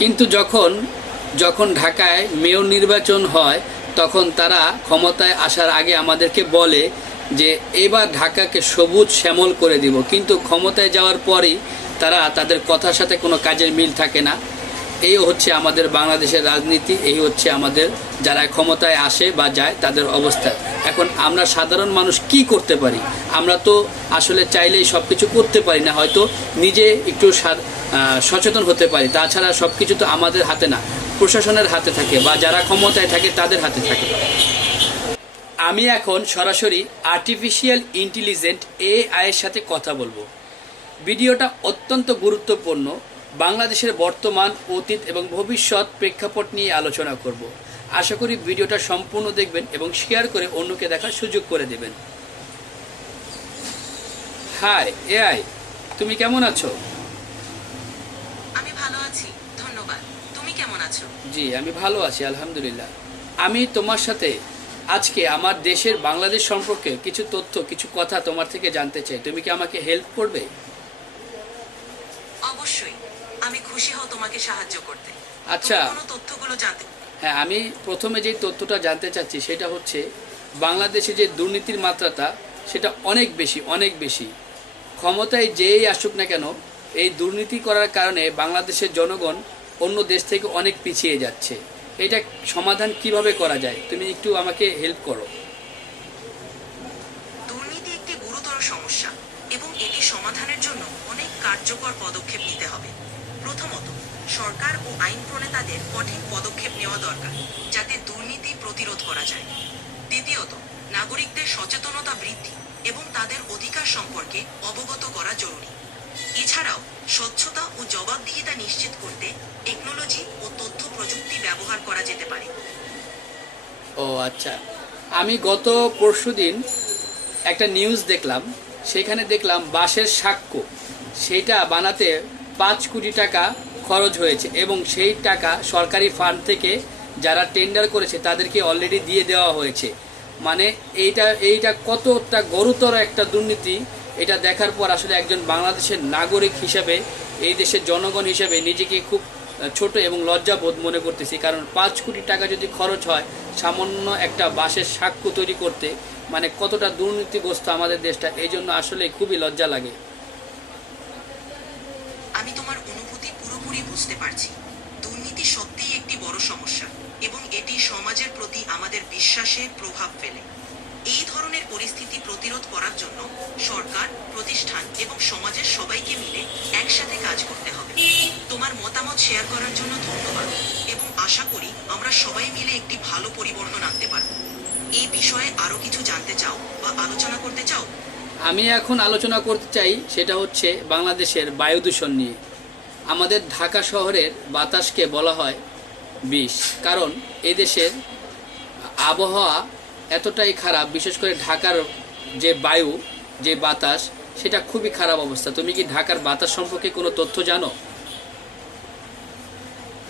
কিন্তু যখন যখন ঢাকায় মেয়র নির্বাচন হয় তখন তারা ক্ষমতায় আসার আগে আমাদেরকে বলে যে এবার ঢাকাকে সবুজ শ্যামল করে দিব, কিন্তু ক্ষমতায় যাওয়ার পরই তারা তাদের কথার সাথে কোনো কাজের মিল থাকে না। এই হচ্ছে আমাদের বাংলাদেশের রাজনীতি, এই হচ্ছে আমাদের যারা ক্ষমতায় আসে বা যায় তাদের অবস্থা। এখন আমরা সাধারণ মানুষ কি করতে পারি? আমরা তো আসলে চাইলেই সব কিছু করতে পারি না, হয়তো নিজে একটু সচেতন হতে পারি, তাছাড়া সব কিছু তো আমাদের হাতে না, প্রশাসনের হাতে থাকে বা যারা ক্ষমতায় থাকে তাদের হাতে থাকে। আমি এখন সরাসরি আর্টিফিশিয়াল ইন্টেলিজেন্ট এআই এর সাথে কথা বলবো। ভিডিওটা অত্যন্ত গুরুত্বপূর্ণ। বাংলাদেশের বর্তমান, অতীত এবং ভবিষ্যৎ প্রেক্ষাপট নিয়ে আলোচনা করব। আশা করি ভিডিওটা সম্পূর্ণ দেখবেন এবং শেয়ার করে অন্যকে দেখার সুযোগ করে দেবেন। হাই এআই, তুমি কেমন আছো? আমি ভালো আছি, ধন্যবাদ। তুমি কেমন আছো? জি, আমি ভালো আছি, আলহামদুলিল্লাহ। আমি তোমার সাথে আজকে আমার দেশের বাংলাদেশ সম্পর্কে কিছু তথ্য, কিছু কথা তোমার থেকে জানতে চাই। তুমি কি আমাকে হেল্প করবে? অবশ্যই, আমি খুশি হব তোমাকে সাহায্য করতে। আচ্ছা, কোন তথ্যগুলো জানতে? হ্যাঁ, আমি প্রথমে যেই তথ্যটা জানতে চাচ্ছি সেটা হচ্ছে বাংলাদেশে যে দুর্নীতির মাত্রাটা সেটা অনেক বেশি, অনেক বেশি। ক্ষমতায় যেই আসুক না কেন, এই দুর্নীতি করার কারণে বাংলাদেশের জনগণ অন্য দেশ থেকে অনেক পিছিয়ে যাচ্ছে। এটা সমাধান কিভাবে করা যায়? তুমি একটু আমাকে হেল্প করো। দুর্নীতি একটি গুরুতর সমস্যা এবং এটি সমাধানের জন্য অনেক কার্যকর পদক্ষেপ নিতে হবে। প্রথমত, সরকার ও আইন প্রণেতাদের কঠিন পদক্ষেপ নেওয়া দরকার যাতে দুর্নীতি প্রতিরোধ করা যায়। দ্বিতীয়ত, নাগরিকদের সচেতনতা বৃদ্ধি এবং তাদের অধিকার সম্পর্কে অবগত করা জরুরি। এছাড়াও স্বচ্ছতা ও জবাবদিহিতা নিশ্চিত করতে টেকনোলজি ও তথ্য প্রযুক্তি ব্যবহার করা যেতে পারে। ও আচ্ছা, আমি গত পরশুদিন একটা নিউজ দেখলাম, সেখানে দেখলাম বাঁশের সাক্ষ্য, সেইটা বানাতে 5 কোটি টাকা খরচ হয়েছে এবং সেই টাকা সরকারি ফান্ড থেকে যারা টেন্ডার করেছে তাদেরকে অলরেডি দিয়ে দেওয়া হয়েছে। মানে এইটা কতটা গুরুতর একটা দুর্নীতি, এটা দেখার পর আসলে একজন বাংলাদেশের নাগরিক হিসাবে, এই দেশের জনগণ হিসাবে নিজেকে খুব ছোট এবং লজ্জাবোধ মনে করতেছি। কারণ 5 কোটি টাকা যদি খরচ হয় সামান্য একটা বাঁশের সাক্ষ্য তৈরি করতে, মানে কতটা দুর্নীতিগ্রস্ত আমাদের দেশটা, এই জন্য আসলে খুবই লজ্জা লাগে। আমি তোমার অনুভূতি পুরোপুরি বুঝতে পারছি। দুর্নীতি সত্যিই একটি বড় সমস্যা এবং এটি সমাজের প্রতি আমাদের বিশ্বাসে প্রভাব ফেলে। এই ধরনের পরিস্থিতি প্রতিরোধ করার জন্য সরকার, প্রতিষ্ঠান এবং সমাজের সবাইকে মিলে একসাথে কাজ করতে হবে। তোমার মতামত শেয়ার করার জন্য ধন্যবাদ এবং আশা করি আমরা সবাই মিলে একটি ভালো পরিবর্তন আনতে পারব। এই বিষয়ে আরো কিছু জানতে চাও বা আলোচনা করতে চাও? আমি এখন আলোচনা করতে চাই সেটা হচ্ছে বাংলাদেশের বায়ু দূষণ নিয়ে। আমাদের ঢাকা শহরের বাতাসকে বলা হয় বিষ, কারণ এদেশের আবহাওয়া এতটাই খারাপ, বিশেষ করে ঢাকার যে বায়ু, যে বাতাস, সেটা খুবই খারাপ অবস্থা। তুমি কি ঢাকার বাতাস সম্পর্কে কোনো তথ্য জানো?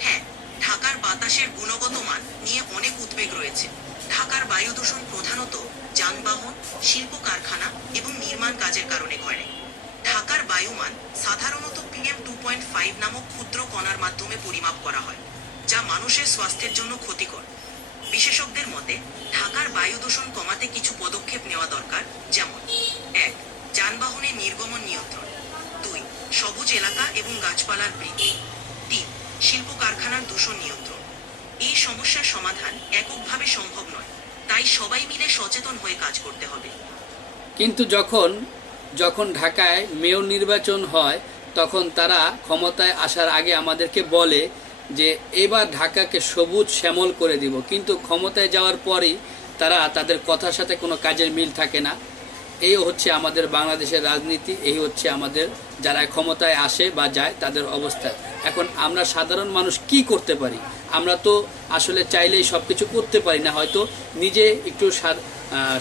হ্যাঁ, ঢাকার বাতাসের গুণগত মান নিয়ে অনেক উদ্বেগ রয়েছে। ঢাকার বায়ু দূষণ প্রধানত যানবাহন, শিল্প কারখানা এবং নির্মাণ কাজের কারণে ঘটে। ঢাকার বায়ুমান সাধারণত PM2.5 নামক ক্ষুদ্র কণার মাধ্যমে পরিমাপ করা হয়, যা মানুষের স্বাস্থ্যের জন্য ক্ষতিকর। বিশেষজ্ঞদের মতে ঢাকার বায়ু দূষণ কমাতে কিছু পদক্ষেপ নেওয়া দরকার, যেমন 1. যানবাহনের নির্গমন নিয়ন্ত্রণ, 2. সবুজ এলাকা এবং গাছপালার বৃদ্ধি, 3. শিল্প কারখানার দূষণ নিয়ন্ত্রণ। এই সমস্যার সমাধান এককভাবে সম্ভব নয়, তাই সবাই মিলে সচেতন হয়ে কাজ করতে হবে। কিন্তু যখন যখন ঢাকায় মেয়র নির্বাচন হয় তখন তারা ক্ষমতায় আসার আগে আমাদেরকে বলে যে এবার ঢাকাকে সবুজ শ্যামল করে দিব, কিন্তু ক্ষমতায় যাওয়ার পরই তারা তাদের কথার সাথে কোনো কাজের মিল থাকে না। এই হচ্ছে আমাদের বাংলাদেশের রাজনীতি, এই হচ্ছে আমাদের যারা ক্ষমতায় আসে বা যায় তাদের অবস্থা। এখন আমরা সাধারণ মানুষ কি করতে পারি? আমরা তো আসলে চাইলেই সব কিছু করতে পারি না, হয়তো নিজে একটু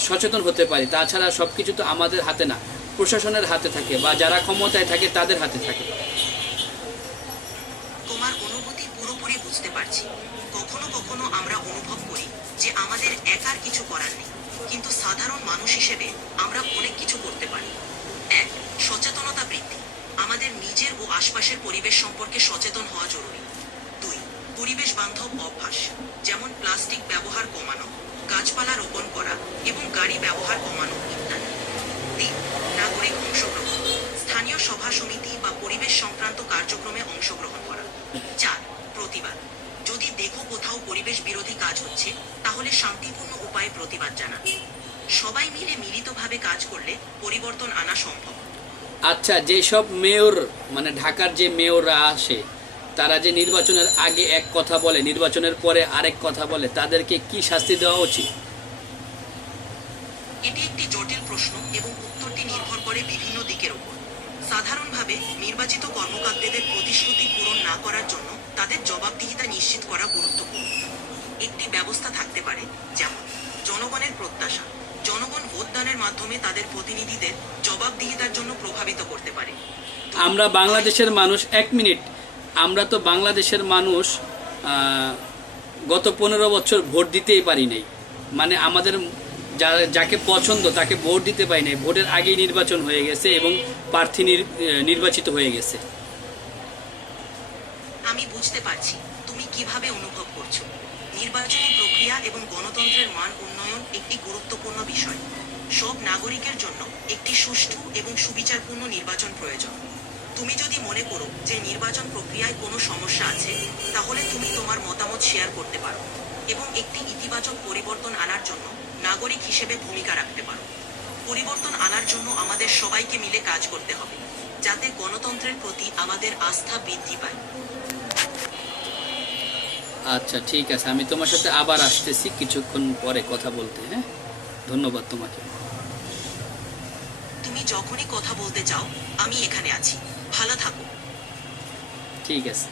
সচেতন হতে পারি, তাছাড়া সব কিছু তো আমাদের হাতে না, প্রশাসনের হাতে থাকে বা যারা ক্ষমতায় থাকে তাদের হাতে থাকে। তোমার অনুভূতি পুরোপুরি বুঝতে পারছি। কখনো কখনো আমরা অনুভব করি যে আমাদের একার কিছু করার নেই, কিন্তু সাধারণ মানুষ হিসেবে আমরা অনেক কিছু করতে পারি। 1. সচেতনতা বৃদ্ধি। আমাদের নিজের ও আশপাশের পরিবেশ সম্পর্কে সচেতন হওয়া জরুরি। 2. পরিবেশ বান্ধব অভ্যাস, যেমন প্লাস্টিক ব্যবহার কমানো, গাছপালা রোপণ করা এবং গাড়ি ব্যবহার কমানো ইত্যাদি। 3. নাগরিক অংশগ্রহণ, স্থানীয় সভা সমিতি বা পরিবেশ সংক্রান্ত কার্যক্রমে অংশগ্রহণ করা। 4. প্রতিবাদ, যদি দেখো কোথাও পরিবেশ বিরোধী কাজ হচ্ছে, তাহলে শান্তিপূর্ণ উপায়ে প্রতিবাদ জানান। সবাই মিলে মিলিতভাবে কাজ করলে পরিবর্তন আনা সম্ভব। আচ্ছা, যেসব মেয়র মানে ঢাকার যে মেয়ররা আসে, তারা যে নির্বাচনের আগে এক কথা বলে, নির্বাচনের পরে আরেক কথা বলে, তাদেরকে কি শাস্তি দেওয়া উচিত? এটি একটি জটিল প্রশ্ন এবং উত্তরটি নির্ভর করে বিভিন্ন দিকের উপর। সাধারণভাবে নির্বাচিত কর্মকর্তাদের প্রতিশ্রুতি পূরণ না করার জন্য তাদের জবাবদিহিতা নিশ্চিত করা গুরুত্বপূর্ণ। একটি ব্যবস্থা থাকতে পারে, যেমন জনগণের প্রত্যাশা। জনগণ ভোটদানের মাধ্যমে তাদের প্রতিনিধিদের জবাবদিহিতার জন্য প্রভাবিত করতে পারে। আমরা বাংলাদেশের মানুষ, 1 মিনিট, আমরা তো বাংলাদেশের মানুষ গত 15 বছর ভোট দিতেই পারি নাই। মানে আমাদের যাকে পছন্দ তাকে ভোট দিতে পারি নাই। ভোটের আগেই নির্বাচন হয়ে গেছে এবং প্রার্থী নির্বাচিত হয়ে গেছে। আমি বুঝতে পারছি তুমি কিভাবে অনুভব করছো। নির্বাচনী প্রক্রিয়া এবং গণতন্ত্রের মান উন্নয়ন একটি গুরুত্বপূর্ণ বিষয়। সব নাগরিকের জন্য একটি সুষ্ঠু এবং সুবিচারপূর্ণ নির্বাচন প্রয়োজন। তুমি যদি মনে করো যে নির্বাচন প্রক্রিয়ায় কোনো সমস্যা আছে, তাহলে তুমি তোমার মতামত শেয়ার করতে পারো এবং একটি ইতিবাচক পরিবর্তন আনার জন্য নাগরিক হিসেবে ভূমিকা রাখতে পারো। পরিবর্তন আনার জন্য আমাদের সবাইকে মিলে কাজ করতে হবে, যাতে গণতন্ত্রের প্রতি আমাদের আস্থা বৃদ্ধি পায়। আচ্ছা, ঠিক আছে, আমি তোমার সাথে আবার আসতেছি কিছুক্ষণ পরে কথা বলতে। হ্যাঁ, ধন্যবাদ তোমাকে। তুমি যখনই কথা বলতে চাও, আমি এখানে আছি। ভালো থাকো। ঠিক আছে।